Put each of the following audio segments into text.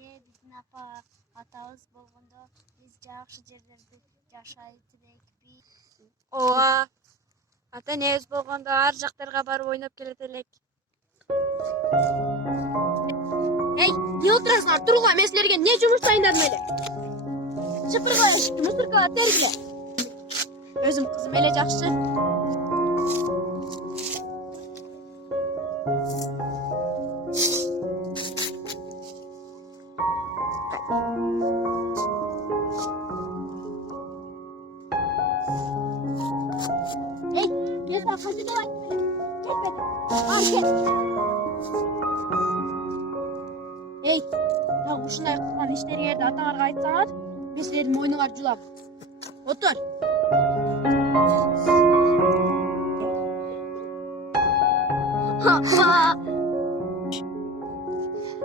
биздин атабыз болгондо биз жакшы жерлерде жашайт элекпиз. Ооба. Ата энебиз болгондо ар жактарга барып ойноп келет элек. Эй, не отурасыңар, тургула, мен силерге не жумуш дайындадым эле. Чыпырга, мусоркага тергиле. Өзүм кызым эле жакшы. Эй, мен сага канча жолу айттым эле. Кетпедим. Бар кет. Эй, дагы ушундай кылган иштериңерди атаңарга айтсаңар, мен силердин мойнуңарды жулам. Отур.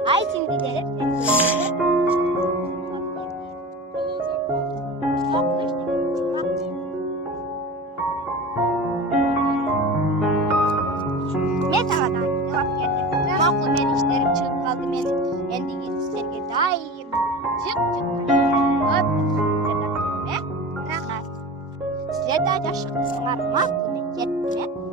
Ай сиңдилер, мен сага да жаап бердим. Макул, менин иштерим чыгып калды. Мен эндиги силерге дайым жык рахат. Силер да жашыктыңар, макул, мен кеттим.